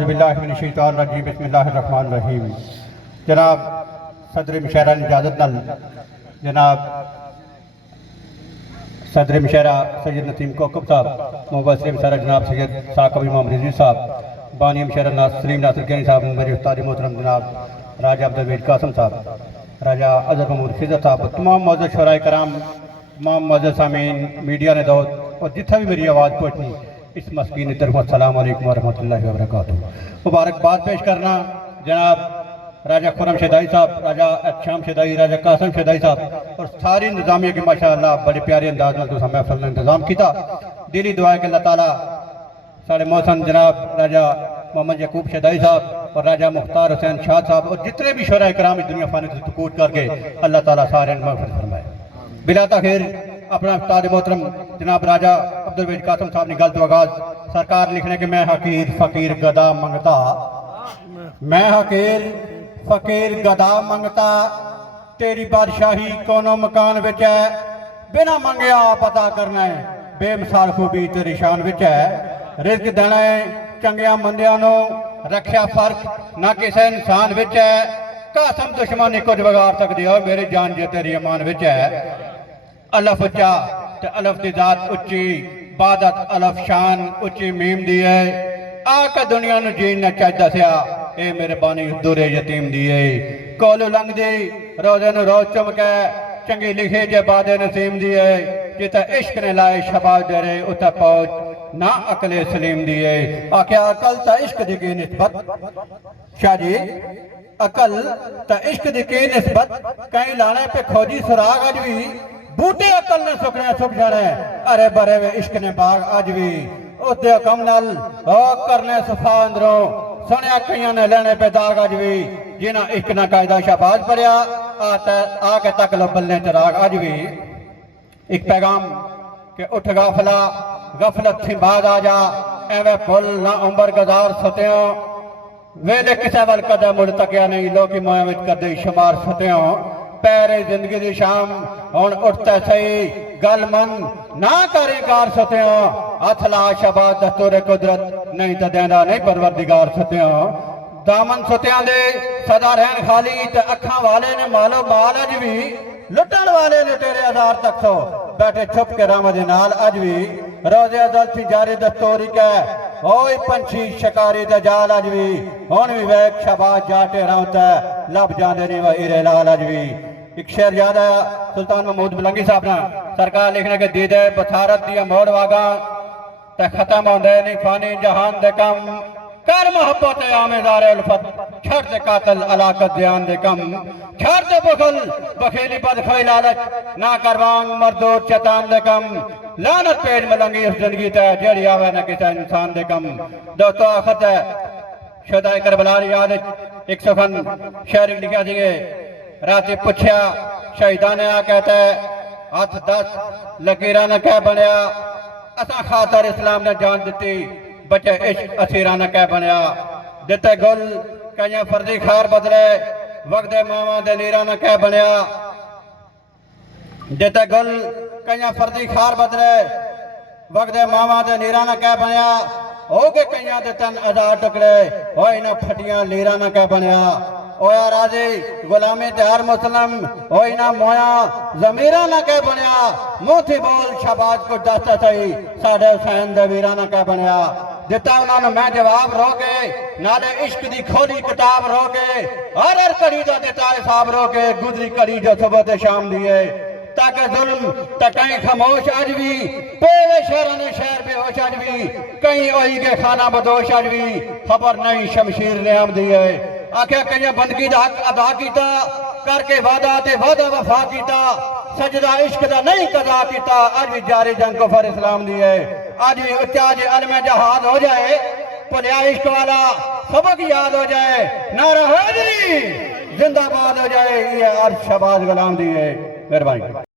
बिस्मिल्लाहिर्रहमानिर्रहीम। जनाब सदर मुशैरा ने इजाज़त नाल जनाब सदर मुशैरा सैयद नसीम कोकब साहब, मुबस्सिर मुशैरा जनाब सैयद साकब इमाम रिजवी साहब, बानी मुशैरा सलीम नासिर कैनी साहब, मेरे उस्ताद मोहतरम जनाब राजा अब्दुल कासम साहब, राजा अजहर महमूद खिज़र साहब, तमाम मौजूद शोराए कराम, तमाम मौजूद सामीन, मीडिया ने दौर और जितना भी मेरी आवाज़ पहुँचनी इस मस्कीन तरफ अस्सलाम वालेकुम वरहमतुल्लाहि वबरकातुहू। मुबारकबाद पेश करना जनाब राजा खुरम शेदाई साहब, राजा शाम शेदाई, राजा कासम शेदाई साहब और सारी निज़ामिया की माशाअल्लाह बड़े प्यारे अंदाज में तुम महफिल ने इंतजाम किया। दिली दुआ है कि अल्लाह ताला साढ़े मौसम जनाब राजा मोहम्मद यकूब शेदाई साहब और राजा मुख्तार हुसैन शाह साहब और जितने भी शोराए कराम इस दुनिया फानी से सुकूत करके अल्लाह ताला सारे मग़फ़िरत फरमाए। बिला ताख़ीर अपना उस्ताद मोहतरम जनाब राजा अब्दुल कासम साहब ने गलत आगाज सरकार लिखने के मैं हकीर फ़कीर गदा मंगता, मैं हकीर फ़कीर गदा मंगता, तेरी बादशाही कोनो मकान विच है, बिना मंगया पता करना है, बेमिसाल खूबी तेरी शान विच है, रिज़्क़ देना है चंगिया मंदियां नूं, रखिया फर्क ना किसी इंसान विच है, कासम दुश्मन कुछ बिगाड़ सकदी हो, मेरी जान जे तेरी अमान विच है। अलफ उच्चा ते अलफ दी जात उच्ची, बादत अलफ शान उच्ची मीम दी है, आके दुनिया नूं जीन ना चाह दसिया, ए मेरे बानी दुरे यतीम दी है, कोल लंघ दी रोजे नूं रोज चुमके, चंगी लिखे जे बादे नसीम दी है, जिते इश्क ने लाए शबाज डेरे उते पहुंच ना अकले सलीम दी है। आख्या अकल ता इश्क दी की निस्बत, शाह जी अकल ता इश्क दी की निस्बत, कहीं लाने पे खोजी सुराग अज भी, बूटे अकल ने सुखने सुख जाने, अरे बरे वे इश्क ने बाग अज भी, उसदे हुक्म नाल ओ करने सफा अंदरों, सुनिया कईयां ने लेने पे दाग अज भी, जिन्हां इश्क ना कायदा शहबाज पढ़िया आके तक लो बल्ले चराग अज भी। एक पैगाम के उठ गाफला गफलत थी बाद आ जा, एवं भुल ना उम्र गजार सत्यों, वेले किसे वल कदम मुड़ तकिया नहीं, लोकी मोया विच कदे शुमार सत्यों, पैरे जिंदगी दी शाम हुण उठता सही, गल मन ना करे कार सत्यों, हथ ला शबाद दस्तूर कुदरत, नहीं तो देंदा नहीं परवरदिगार सत्यों। दामन सत्यां दे सदा रहन खाली, ते अखां वाले ने मालो माल अज भी, लुटण वाले लुटेरे आधार तक सो, बैठे छुप के राम दे नाल अज भी, रोजे अदल थी जारी दस्तूरी के, ओए पंछी शिकारी दे जाल अज भी, हुण भी वेख शबाज जाटे रौंता, लब जांदे नी व हीरे लाल अज भी। एक शेर याद आया सुल्तान महमूद बुलंगी साहब ने सरकार लिखने के दीदे बसारत दिया मोड़ वागा, ते खत्म होंदे नहीं फानी जहान दे कम, कर मोहब्बत आमेदारे उल्फत, छड़ दे कातल अलाकत ध्यान दे कम, छड़ दे बुखल बखेली बदखोई लालच, ना करवांग मरदूर चतान दे कम, लानत पेड़ मलंगी उस जिंदगी ते जेड़ी आवे ना किसी इंसान दे कम। दोस्तों आखत है शुदाई करबला याद एक सफन शेर लिखा जी, रात पुछया शहीदा ने आ कहता है, हथ दस लकीरा न कह बनया, असा खातर इस्लाम ने जान दी, बचे इश्क असीरा न कह बनया, दिते गुल कई फर्जी खार बदले, वक्त मावा दे नीरा न कह बनया, दिते गुल कई फर्जी खार बदले, वक्त मावा दे नीरा न कह बनया, हो गए कई दे तन आजाद टुकड़े, होए न फटियां लीरा न कह बनया, ओया राजी गुलामी ते हर मुसलम, होई ना मोया जमीरा न कह बनया, मुंह थी बोल शबाज को दसता सही, साढ़े हुसैन दे वीरा न कह बनया। दिता उन्होंने मैं जवाब रोके, नाले इश्क दी खोली किताब रोके, हर कड़ी दा दिता हिसाब रोके, गुजरी कड़ी जो सुबह ते शाम दिए, ताकि जुल्म ते कहीं खामोश अज भी, पेवे शहर ने शहर बेहोश अज भी, कहीं ओही के खाना बदोश अज भी, खबर नहीं शमशीर ने आम दिए। आख्या कई बंदगी का हक अदा किया, करके वादा ते वादा वफा किया, सजदा इश्क का नहीं कदा किया, अज भी जारी जंग को फर इस्लाम दी है, अज भी उच्चा जे अलम जहाद हो जाए, भुलिया इश्क वाला सबक याद हो जाए, नारा हैदरी जिंदाबाद हो जाए, ये अर्श शबाज गुलाम दी है। मेहरबानी।